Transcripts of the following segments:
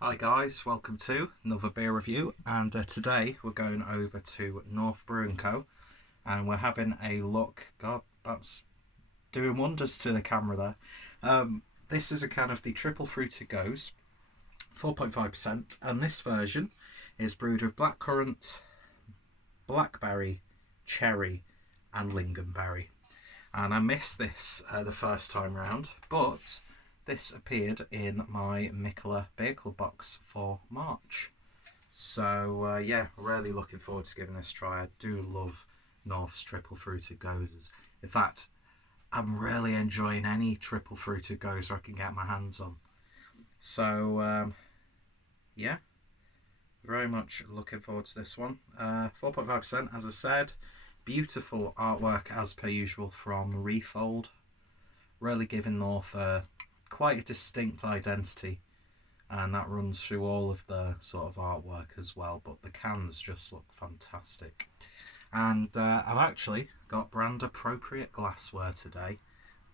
Hi guys, welcome to another beer review, and today we're going over to North Brewing Co. and we're having a look. God, that's doing wonders to the camera there. This is a can of the triple fruited Gose, 4.5%, and this version is brewed with blackcurrant, blackberry, cherry, and lingonberry. And I missed this the first time round, but this appeared in my Mikkeller Beer Club box for March. So yeah, really looking forward to giving this a try. I do love North's triple fruited Goses. In fact, I'm really enjoying any triple fruited Gose I can get my hands on. So yeah, very much looking forward to this one. 4.5%, as I said. Beautiful artwork as per usual from Refold. Really giving North quite a distinct identity, and that runs through all of the sort of artwork as well, but the cans just look fantastic. And I've actually got brand appropriate glassware today.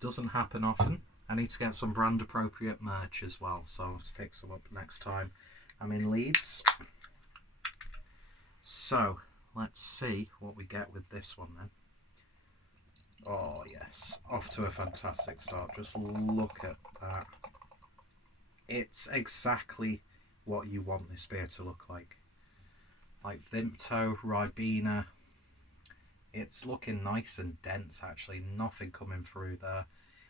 Doesn't happen often. I need to get some brand appropriate merch as well, so I'll have to pick some up next time I'm in Leeds. So let's see what we get with this one then. Oh yes, off to a fantastic start. Just look at that. It's exactly what you want this beer to look like. Like Vimto, Ribena. It's looking nice and dense actually, nothing coming through there.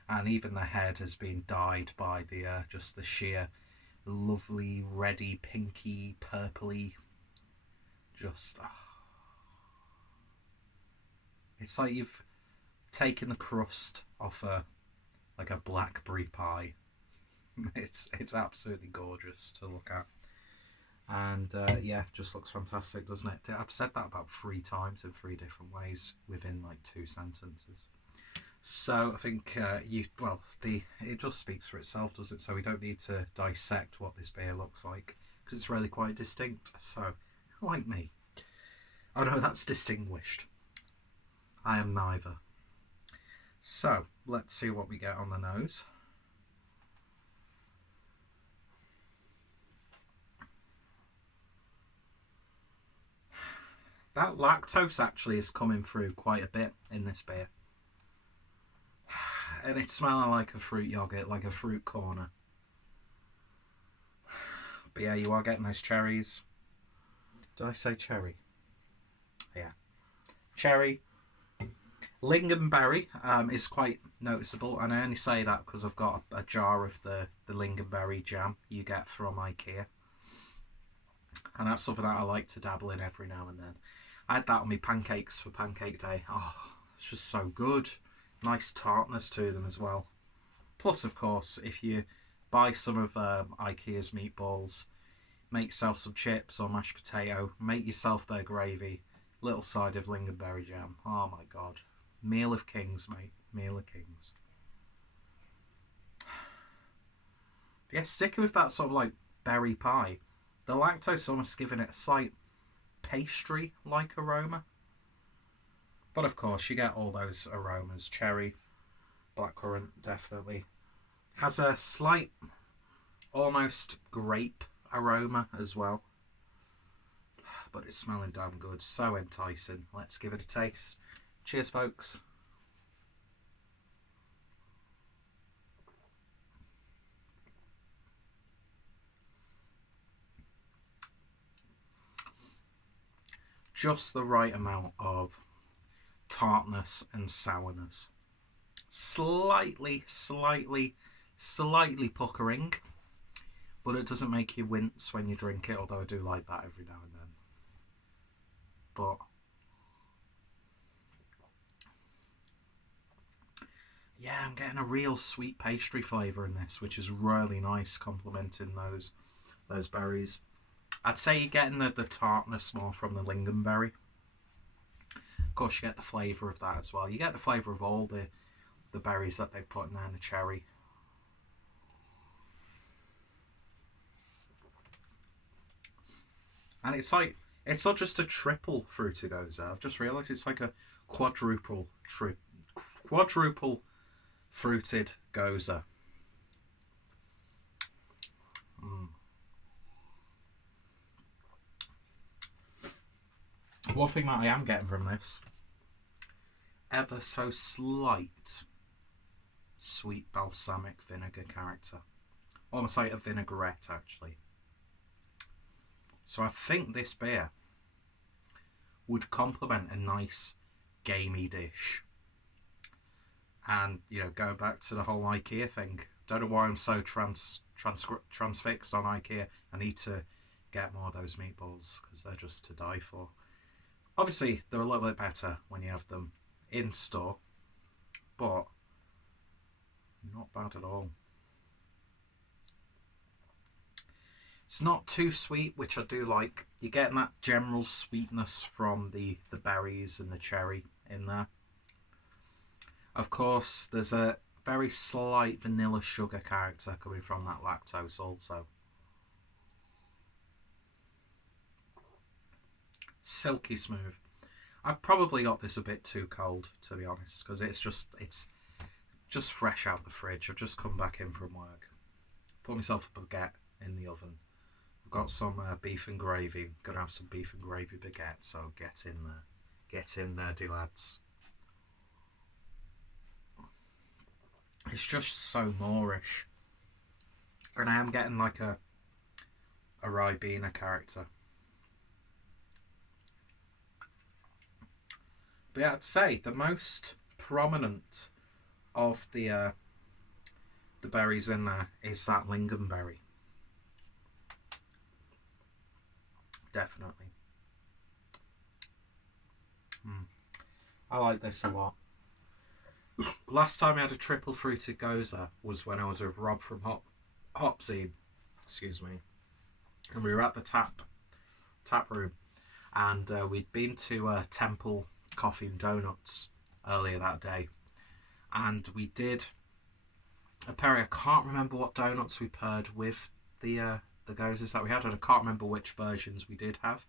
And even the head has been dyed by the just the sheer lovely reddy, pinky, purpley. Just it's like you've taken the crust off like a Blackberry pie. It's absolutely gorgeous to look at. And yeah, just looks fantastic, doesn't it? I've said that about 3 times in 3 different ways within like 2 sentences. So I think it just speaks for itself, does it? So we don't need to dissect what this beer looks like because it's really quite distinct. So, like me. Oh no, that's distinguished. I am neither. So let's see what we get on the nose. That lactose actually is coming through quite a bit in this beer. And it's smelling like a fruit yogurt, like a fruit corner. But yeah, you are getting those cherries. Did I say cherry? Yeah. Cherry. Lingonberry is quite noticeable, and I only say that because I've got a jar of the lingonberry jam you get from IKEA. And that's something that I like to dabble in every now and then. I had that on my pancakes for pancake day. Oh, it's just so good. Nice tartness to them as well. Plus, of course, if you buy some of IKEA's meatballs, make yourself some chips or mashed potato, make yourself their gravy, little side of lingonberry jam. Oh my god. Meal of kings, mate. Meal of kings. Yeah, sticking with that sort of like berry pie. The lactose almost giving it a slight pastry-like aroma. But of course, you get all those aromas. Cherry, blackcurrant, definitely. Has a slight, almost grape aroma as well. But it's smelling damn good. So enticing. Let's give it a taste. Cheers, folks. Just the right amount of tartness and sourness. Slightly puckering, but it doesn't make you wince when you drink it, although I do like that every now and then. But yeah, I'm getting a real sweet pastry flavour in this, which is really nice, complementing those berries. I'd say you're getting the tartness more from the lingonberry. Of course, you get the flavour of that as well. You get the flavour of all the berries that they put in there, and the cherry. And it's like, it's not just a triple fruited Gose. I've just realised it's like a quadruple fruited Gose. One thing that I am getting from this, ever so slight sweet balsamic vinegar character. Almost like a vinaigrette, actually. So I think this beer would complement a nice gamey dish. And, you know, going back to the whole IKEA thing, don't know why I'm so transfixed on IKEA. I need to get more of those meatballs because they're just to die for. Obviously, they're a little bit better when you have them in store, but not bad at all. It's not too sweet, which I do like. You're getting that general sweetness from the berries and the cherry in there. Of course, there's a very slight vanilla sugar character coming from that lactose also. Silky smooth. I've probably got this a bit too cold, to be honest, because it's just fresh out the fridge. I've just come back in from work. Put myself a baguette in the oven. I've got some beef and gravy. Gonna have some beef and gravy baguette, so get in there. Get in there, de lads. It's just so Moorish. And I am getting like a Ribena character. But yeah, I'd say the most prominent of the berries in there is that Lingonberry. Definitely. I like this a lot. Last time I had a triple fruited Gose was when I was with Rob from Hopsy, excuse me, and we were at the tap room, and we'd been to Temple Coffee and Donuts earlier that day, and we did a pairing. I can't remember what donuts we paired with the Goses that we had, and I can't remember which versions we did have,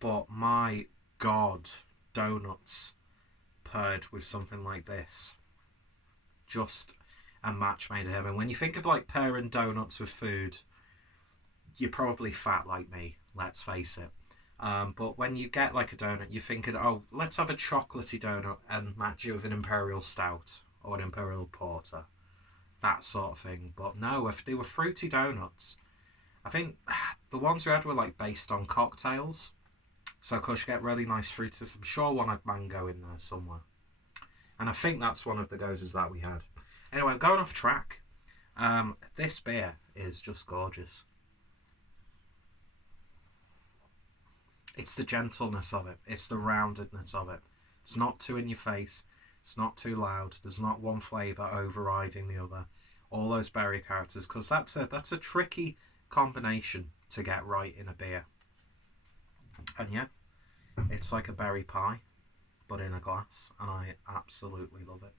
but my god, donuts paired with something like this, just a match made in heaven. When you think of like pairing donuts with food, you're probably fat like me, let's face it. But when you get like a donut, you're thinking, oh, let's have a chocolatey donut and match it with an imperial stout or an imperial porter, that sort of thing. But no, if they were fruity donuts, I think the ones we had were like based on cocktails. So of course you get really nice fruitiness. I'm sure one had mango in there somewhere. And I think that's one of the Goses that we had. Anyway, going off track. This beer is just gorgeous. It's the gentleness of it. It's the roundedness of it. It's not too in your face. It's not too loud. There's not one flavour overriding the other. All those berry characters, because that's a tricky combination to get right in a beer. And yeah, it's like a berry pie, but in a glass, and I absolutely love it.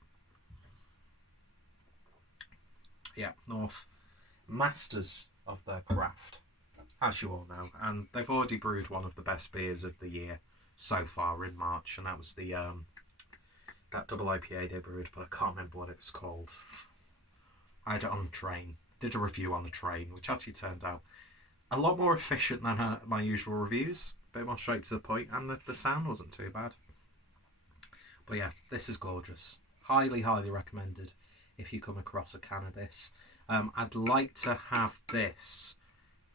Yeah, North, masters of their craft, as you all know, and they've already brewed one of the best beers of the year so far in March, and that was the that double IPA they brewed, but I can't remember what it was called. I had it on the train, did a review on the train, which actually turned out a lot more efficient than my usual reviews, a bit more straight to the point, and the sound wasn't too bad. But yeah, this is gorgeous. Highly, highly recommended if you come across a can of this. I'd like to have this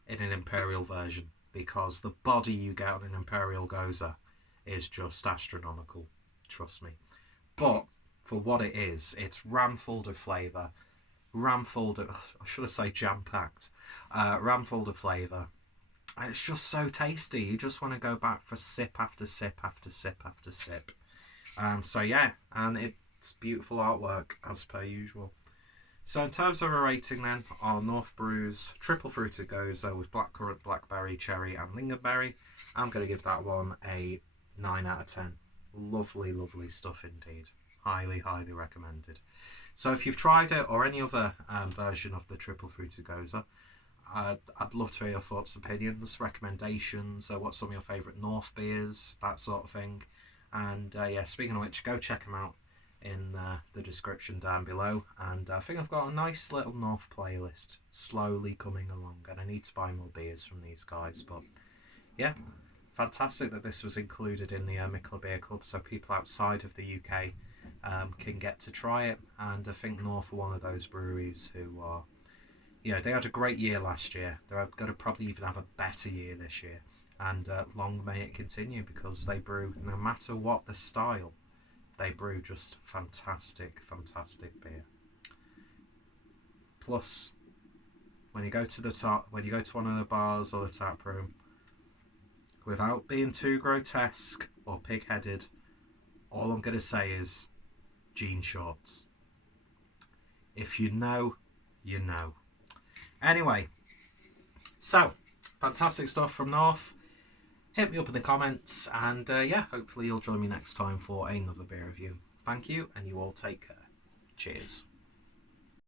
in an Imperial version, because the body you get on an Imperial Gose is just astronomical, trust me. But for what it is, it's ram-full of flavour, ram-full of, should I say jam-packed, ram-full of flavour, and it's just so tasty. You just want to go back for sip after sip after sip after sip. So yeah, and it's beautiful artwork as per usual. So in terms of a rating then, our North Brews triple fruited Gose with blackcurrant, blackberry, cherry and lingonberry, I'm going to give that one a 9 out of 10. Lovely, lovely stuff indeed. Highly, highly recommended. So if you've tried it or any other version of the triple fruited Gose, I'd love to hear your thoughts, opinions, recommendations, what's some of your favourite North beers, that sort of thing. And yeah, speaking of which, go check them out in the description down below. And I think I've got a nice little North playlist slowly coming along, and I need to buy more beers from these guys. But yeah, fantastic that this was included in the Mikkeller Beer Club, so people outside of the UK can get to try it. And I think North are one of those breweries who are, they had a great year last year. They're going to probably even have a better year this year. And long may it continue, because they brew, no matter what the style, they brew just fantastic, fantastic beer. Plus, when you go to one of the bars or the tap room, without being too grotesque or pig-headed, all I'm going to say is jean shorts. If you know, you know. Anyway, so fantastic stuff from North. Hit me up in the comments, and hopefully you'll join me next time for another beer review. Thank you, and you all take care. Cheers.